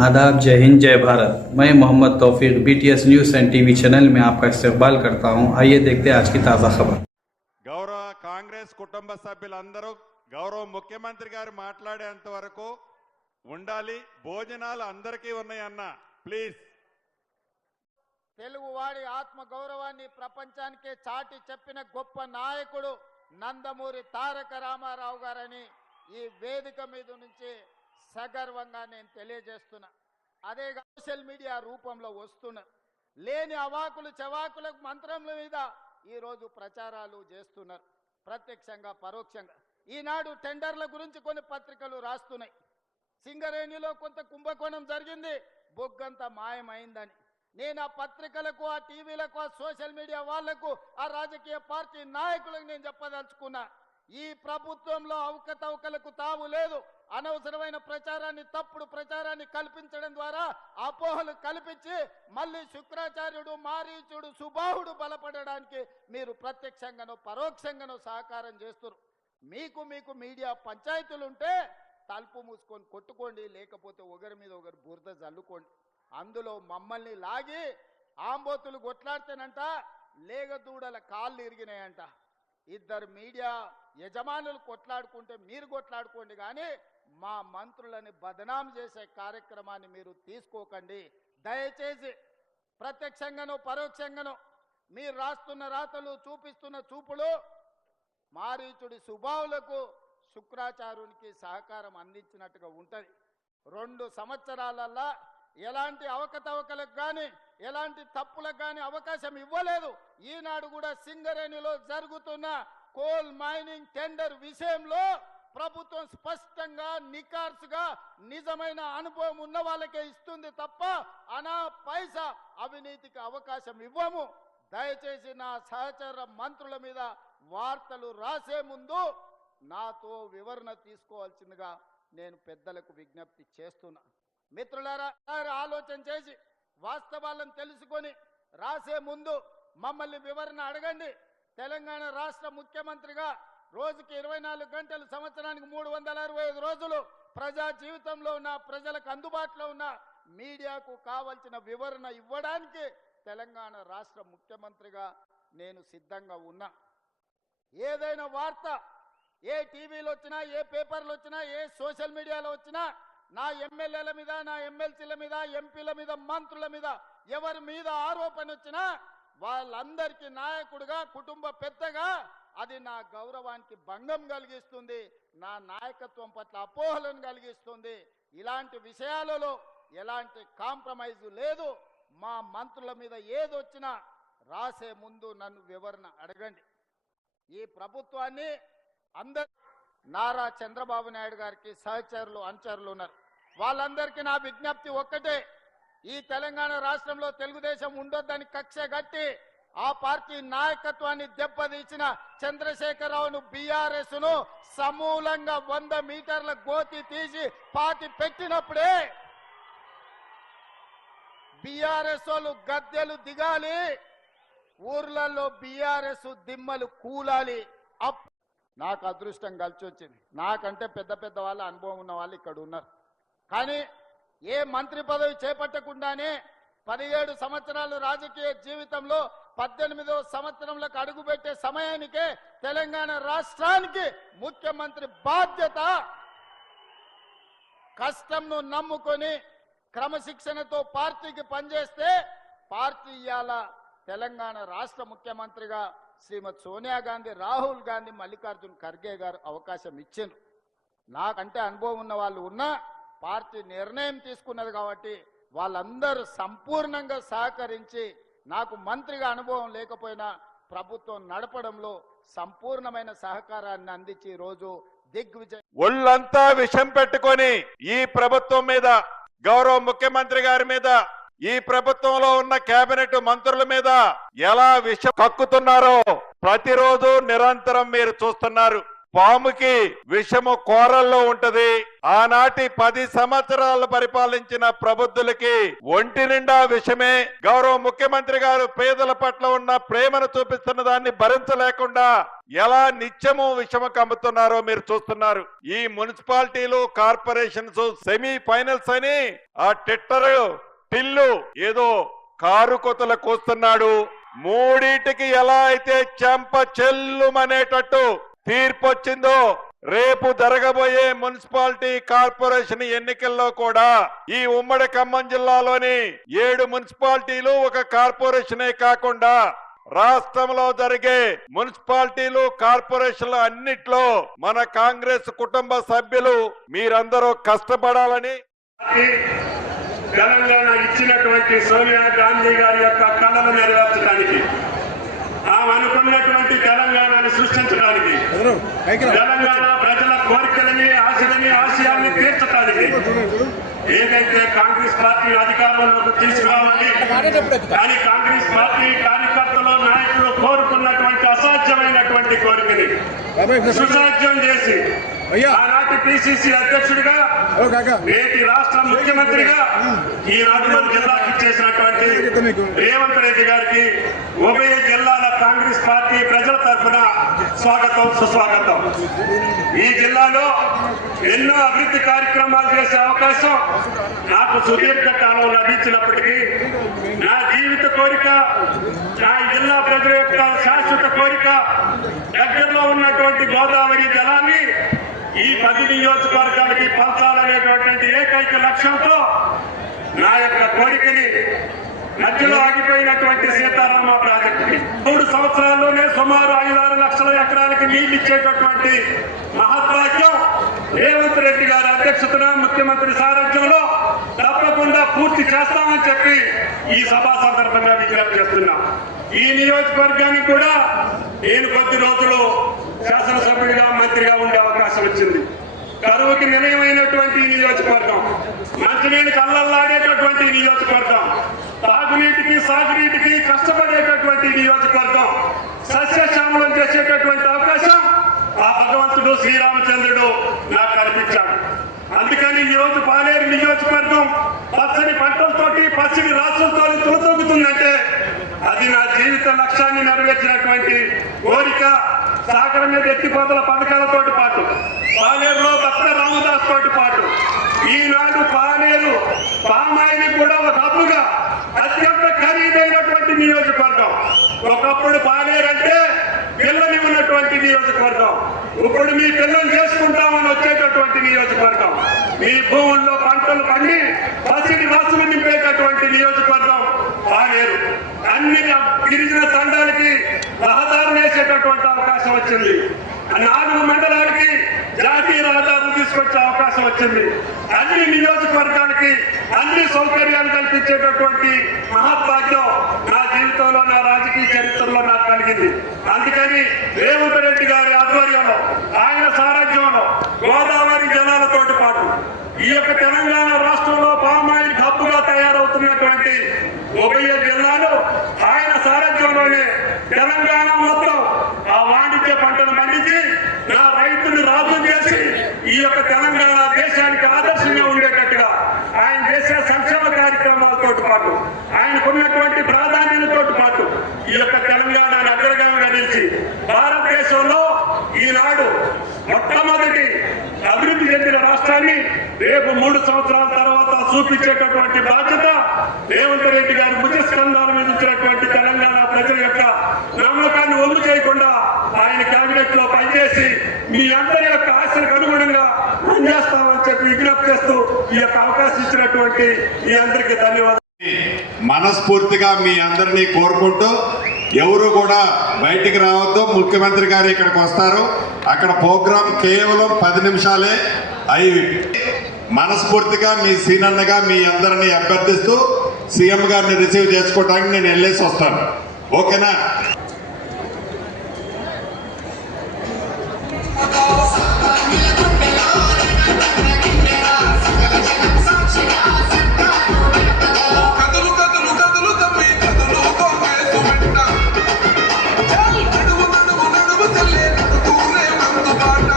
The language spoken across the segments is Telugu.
आदाब, जय हिंद, जय भारत। मैं मोहम्मद तौफीक BTS news and TV channel में आपका इस्तकबाल करता हूं। आइए देखते हैं आज की ताज़ा खबर। गौरव कांग्रेस कुटुंब सभ्युలందరూ गौरव मुख्यमंत्री గారు మాట్లాడేంత వరకు ఉండాలి। భోజనాలు అందరికీ ఉన్నాయన్న ప్లీజ్। తెలుగువాడి ఆత్మ గౌరవాన్ని ప్రపంచానికే చాటి చెప్పిన గొప్ప నాయకుడు నందమూరి తారక రామారావు గారని ఈ వేదిక మీద నుంచి సగర్వంగా నేను తెలియజేస్తున్నా। అదే సోషల్ మీడియా రూపంలో వస్తున్నారు, లేని అవాకులు చవాకుల మంత్రముల మీద ఈరోజు ప్రచారాలు చేస్తున్నారు, ప్రత్యక్షంగా పరోక్షంగా। ఈనాడు టెండర్ల గురించి కొన్ని పత్రికలు రాస్తున్నాయి, సింగరేణిలో కొంత కుంభకోణం జరిగింది, బొగ్గంతా మాయమైందని। నేను ఆ పత్రికలకు, ఆ టీవీలకు, ఆ సోషల్ మీడియా వాళ్లకు, ఆ రాజకీయ పార్టీ నాయకులకు నేను చెప్పదలుచుకున్నా, ఈ ప్రభుత్వంలో అవకతవకలకు తావు లేదు। అనవసరమైన ప్రచారాన్ని, తప్పుడు ప్రచారాన్ని కల్పించడం ద్వారా అపోహలు కల్పించి మళ్ళీ శుక్రాచార్యుడు, మారీచుడు, సుబాహుడు బలపడడానికి మీరు ప్రత్యక్షంగానో పరోక్షంగానో సహకారం చేస్తున్నారు। మీకు మీడియా పంచాయతీలు ఉంటే తలుపు మూసుకొని కొట్టుకోండి, లేకపోతే ఒకరి మీద ఒకరు బురద జల్లుకోండి। అందులో మమ్మల్ని లాగి ఆంబోతులు కొట్లాడితేనంట లేగదూడల కాళ్ళు ఇరిగినాయంట। ఇద్దరు మీడియా యజమానులు కొట్లాడుకుంటే మీరు కొట్లాడుకోండి, కానీ మా మంత్రులని బదనాం చేసే కార్యక్రమాన్ని మీరు తీసుకోకండి దయచేసి। ప్రత్యక్షంగానో పరోక్షంగానో మీరు రాస్తున్న రాతలు, చూపిస్తున్న చూపులు మారీచుడి సుబావులకు, శుక్రాచార్యునికి సహకారం అందించినట్టుగా ఉంటుంది। 2 సంవత్సరాలల్లా ఎలాంటి అవకతవకలకు కానీ, ఎలాంటి తప్పులకు కానీ అవకాశం ఇవ్వలేదు। ఈనాడు కూడా సింగరేణిలో జరుగుతున్న కోల్ మైనింగ్ టెండర్ విషయంలో ప్రభుత్వం స్పష్టంగా, నికార్సుగా, నిజమైన అనుభవం ఉన్న వాళ్ళకే ఇస్తుంది తప్ప అనా పైసా అవినీతికి అవకాశం ఇవ్వము। దయచేసి నా సహచర మంత్రుల మీద వార్తలు రాసే ముందు నాతో వివరణ తీసుకోవాల్సిందిగా నేను పెద్దలకు విజ్ఞప్తి చేస్తున్నా। మిత్రులారా, ఆలోచన చేసి వాస్తవాలను తెలుసుకొని రాసే ముందు మమ్మల్ని వివరణ అడగండి। తెలంగాణ రాష్ట్ర ముఖ్యమంత్రిగా రోజుకి 24 గంటలు, సంవత్సరానికి 365 రోజులు ప్రజా జీవితంలో ఉన్న, ప్రజలకు అందుబాటులో ఉన్న మీడియాకు కావాల్సిన వివరణ ఇవ్వడానికి తెలంగాణ రాష్ట్ర ముఖ్యమంత్రిగా నేను సిద్ధంగా ఉన్నా। ఏదైనా వార్త ఏ టీవీలో వచ్చినా, ఏ పేపర్లో వచ్చినా, ఏ సోషల్ మీడియాలో వచ్చినా నా ఎమ్మెల్యేల మీద, నా ఎమ్మెల్సీల మీద, ఎంపీల మీద, మంత్రుల మీద ఎవరి మీద ఆరోపణ వచ్చినా వాళ్ళందరికీ నాయకుడిగా, కుటుంబ పెద్దగా అది నా గౌరవానికి భంగం కలిగిస్తుంది, నా నాయకత్వం పట్ల అపోహలను కలిగిస్తుంది। ఇలాంటి విషయాలలో ఎలాంటి కాంప్రమైజ్ లేదు। మా మంత్రుల మీద ఏదొచ్చినా రాసే ముందు నన్ను వివరణ అడగండి। ఈ ప్రభుత్వాన్ని అందరూ నారా చంద్రబాబు నాయుడు గారికి సహచరులు, అనుచరులు ఉన్నారు, వాళ్ళందరికీ నా విజ్ఞప్తి ఒక్కటే, ఈ తెలంగాణ రాష్ట్రంలో తెలుగుదేశం ఉండొద్దని కక్ష గట్టి ఆ పార్టీ నాయకత్వాన్ని దెబ్బతీసిన చంద్రశేఖరరావును, BRS ను సమూలంగా 100 మీటర్ల గోతి తీసి పాతి పెట్టినప్పుడే BRS వాళ్ళు గద్దెలు దిగాలి, ఊర్లలో BRS దిమ్మలు కూలాలి। నాకు అదృష్టం కలిసి వచ్చింది, నాకంటే పెద్ద పెద్ద వాళ్ళ అనుభవం ఉన్న వాళ్ళు ఇక్కడ ఉన్నారు, కానీ ఏ మంత్రి పదవి చేపట్టకుండానే 17 సంవత్సరాలు రాజకీయ జీవితంలో 18వ సంవత్సరంలోకి అడుగుపెట్టే సమయానికే తెలంగాణ రాష్ట్రానికి ముఖ్యమంత్రి బాధ్యత, కష్టంను నమ్ముకొని క్రమశిక్షణతో పార్టీకి పనిచేస్తే పార్టీ ఇయాల తెలంగాణ రాష్ట్ర ముఖ్యమంత్రిగా శ్రీమతి సోనియా గాంధీ, రాహుల్ గాంధీ, మల్లికార్జున్ ఖర్గే గారు అవకాశం ఇచ్చారు। నాకంటే అనుభవం ఉన్న వాళ్ళు ఉన్నా పార్టీ నిర్ణయం తీసుకున్నది కాబట్టి వాళ్ళందరూ సంపూర్ణంగా సహకరించి నాకు మంత్రిగా అనుభవం లేకపోయినా ప్రభుత్వం నడపడంలో సంపూర్ణమైన సహకారాన్ని అందించి రోజు దిగ్విజయం। ఒళ్ళంతా విషం పెట్టుకొని ఈ ప్రభుత్వం మీద, గౌరవ ముఖ్యమంత్రి గారి మీద, ఈ ప్రభుత్వంలో ఉన్న కేబినెట్ మంత్రుల మీద ఎలా విషం కక్కుతున్నారో ప్రతిరోజు నిరంతరం మీరు చూస్తున్నారు। పాముకి విషము కోరల్లో ఉంటది. ఆనాటి 10 సంవత్సరాలు పరిపాలించిన ప్రబుద్ధులకి ఒంటి నిండా విషమే. గౌరవ ముఖ్యమంత్రి గారు పేదల పట్ల ఉన్న ప్రేమను చూపిస్తున్న దాన్ని భరించలేకుండా ఎలా నిత్యము విషము కమ్ముతున్నారో మీరు చూస్తున్నారు. ఈ మున్సిపాలిటీలు కార్పొరేషన్స్ సెమీ ఫైనల్స్ అని ఆ టిల్లు ఏదో కారు కొతల కోస్తున్నాడు. మూడింటికి ఎలా అయితే చెంప చెల్లుమనేటట్టు తీర్పు వచ్చిందో రేపు జరగబోయే మున్సిపాలిటీ కార్పొరేషన్ ఎన్నికల్లో కూడా ఈ ఉమ్మడి ఖమ్మం జిల్లాలోని 7 మున్సిపాలిటీలు ఒక కార్పొరేషనే కాకుండా రాష్ట్రంలో జరిగే మున్సిపాలిటీలు కార్పొరేషన్లు అన్నిట్లో మన కాంగ్రెస్ కుటుంబ సభ్యులు మీరందరూ కష్టపడాలని తెలంగాణ ఇచ్చినటువంటి సోనియా గాంధీ గారి యొక్క కళలు నెరవేర్చడానికి, ఆమె అనుకున్నటువంటి తెలంగాణని సృష్టించడానికి, తెలంగాణ ప్రజల కోరికలని ఆశయాన్ని తీర్చడానికి ఏదైతే కాంగ్రెస్ పార్టీ అధికారంలోకి తీసుకురావాలి కానీ కాంగ్రెస్ పార్టీ కార్యకర్తలు నాయకులు కోరుకున్నటువంటి అసాధ్యమైనటువంటి కోరికని సుసాధ్యం చేసి ఆనాటి పిసిసి అధ్యక్షుడిగా నేటి రాష్ట్ర ముఖ్యమంత్రిగా ఈనాడు మన జిల్లాకి చేసినటువంటి రేవంత్ రెడ్డి గారికి ఉభయ జిల్లాల కాంగ్రెస్ పార్టీ ప్రజల తరఫున స్వాగతం సుస్వాగతం. ఈ జిల్లాలో ఎన్నో అభివృద్ధి కార్యక్రమాలు చేసే అవకాశం నాకు సుదీర్ఘ కాలం లభించినప్పటికీ నా జీవిత కోరిక, నా జిల్లా ప్రజల యొక్క శాశ్వత కోరిక దగ్గరలో ఉన్నటువంటి గోదావరి జలాన్ని ఈ 10 నియోజకవర్గాలకి పంచాలనేటువంటి ఏకైక లక్ష్యంతో నా యొక్క కోరికని మధ్యలో ఆగిపోయినటువంటి సీతారామ ప్రాజెక్టుకి 3 సంవత్సరాల్లోనే సుమారు 5-6 లక్షల ఎకరాలకి నీళ్లు ఇచ్చేటటువంటి మహత్వాక్యం రేవంత్ రెడ్డి గారి అధ్యక్షతన ముఖ్యమంత్రి సారథ్యంలో తప్పకుండా పూర్తి చేస్తామని చెప్పి ఈ సభా సందర్భంగా విజ్ఞప్తి చేస్తున్నాం. ఈ నియోజకవర్గానికి కూడా నేను కొద్ది రోజులు శాసనసభ్యుడిగా మంత్రిగా ఉండే అవకాశం వచ్చింది. కరువుకి నిలయమైనటువంటి నియోజకవర్గం, మంచినీటికి అల్లల్లాడేటటువంటి నియోజకవర్గం, తాగునీటికి సాగునీటికి కష్టపడేటటువంటి నియోజకవర్గం, సస్యశ్యామలం చేసేటటువంటి అవకాశం ఆ భగవంతుడు శ్రీరామచంద్రుడు నాకు కల్పించాడు. అందుకని ఈ రోజు పాలేరు నియోజకవర్గం పచ్చని పంటలతోటి పచ్చని రాష్ట్రంతో తులతొక్కుతుందంటే అది నా జీవిత లక్ష్యాన్ని నెరవేర్చినటువంటి కోరిక. సాగర మీద ఎత్తిపోతల పథకాలతో పాటు పాలేరులో భక్త రామదాస్ తోటి పాటు ఈనాడు పాలేరు పామాయిని కూడా ఒక హబ్బుగా అత్యంత ఖరీదైనటువంటి నియోజకవర్గం. ఒకప్పుడు పాలేరు అంటే పిల్లని ఉన్నటువంటి నియోజకవర్గం, ఇప్పుడు మీ పిల్లలు చేసుకుంటామని వచ్చేటటువంటి నియోజకవర్గం, మీ భూముల్లో పంటలు పండి పసిడి వాసులు నింపేటటువంటి నియోజకవర్గం పాలేరు. అన్ని గిరిజన తండాలకి రహదారులు వేసేటటువంటి అవకాశం వచ్చింది. 4 మండలాలకి జాతీయ రహదారులు తీసుకొచ్చే అవకాశం వచ్చింది. అన్ని నియోజకవర్గాలకి అన్ని సౌకర్యాలు కల్పించేటటువంటి మహత్భాగ్యం నా జీవితంలో, నా రాజకీయ చరిత్రలో నాకు కలిగింది. అందుకని రేవంత్ రెడ్డి గారి ఆధ్వర్యంలో, ఆయన సారథ్యంలో గోదావరి జలాలతో పాటు ఈ యొక్క తెలంగాణ రాష్ట్రంలో పామాయిల్ హబ్బుగా తయారవుతున్నటువంటి ఉభయ జిల్లాలు ఆయన సారథ్యంలోనే తెలంగాణ మొత్తం ఆ వాణిజ్య పంటను పండించి నా రైతులు రాజు చేసి ఈ యొక్క తెలంగాణ దేశానికి ఆదర్శంగా ఉండేటట్టుగా ఆయన చేసే సంక్షేమ కార్యక్రమాలతో పాటు ఆయనకున్నటువంటి ప్రాధాన్యతతో పాటు ఈ యొక్క తెలంగాణను అగ్రగామిగా నిలిచి భారతదేశంలో ఈనాడు మొట్టమొదటి అభివృద్ధి చెందిన రాష్ట్రాన్ని రేపు 3 సంవత్సరాల తర్వాత చూపించేటటువంటి బాధ్యత రేవంత్ రెడ్డి గారి భుజస్కంధాల మీద ఇచ్చినటువంటి తెలంగాణ ప్రజల యొక్క నమ్మకాన్ని ఒమ్ము చేయకుండా ఆయన కేబినెట్ లో పనిచేసి మీ అందరి యొక్క ఆశలకు అనుగుణంగా పనిచేస్తామని చెప్పి విజ్ఞప్తి చేస్తూ ఈ యొక్క అవకాశం ఇచ్చినటువంటి మీ అందరికీ ధన్యవాదాలు. మనస్ఫూర్తిగా మీ అందరినీ కోరుకుంటూ ఎవరు కూడా బయటికి రావద్దు. ముఖ్యమంత్రి గారు ఇక్కడికి వస్తారు. అక్కడ ప్రోగ్రాం కేవలం 10 నిమిషాలే. అవి మనస్ఫూర్తిగా మీ సీనన్నగా మీ అందరినీ అభ్యర్థిస్తూ సీఎం గారిని రిసీవ్ చేసుకోవడానికి నేను వెళ్ళేసి వస్తాను. ఓకేనా? కదులు కదులు కదులు తమ్మి కదులు కాంగ్రెస్ వెంట నడువు నడువు నడువు తల్లే నడుతూనే ముందు బాట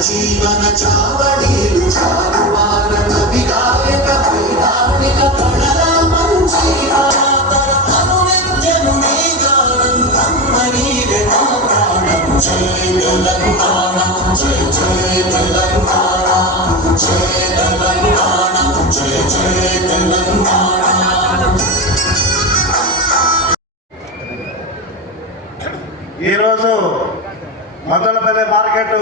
జీవన చావడీలు చారువారణ విధాయక వైధానిక కళల మంజీరాతర అనునిత్యను నీ గానం అమ్మనీవే నా ప్రాణం జయ తెలంగాణ జయ జయ తెలంగాణ జయ తెలంగాణ జయ జయ తెలంగాణ. ఈరోజు మద్దలపల్లి మార్కెట్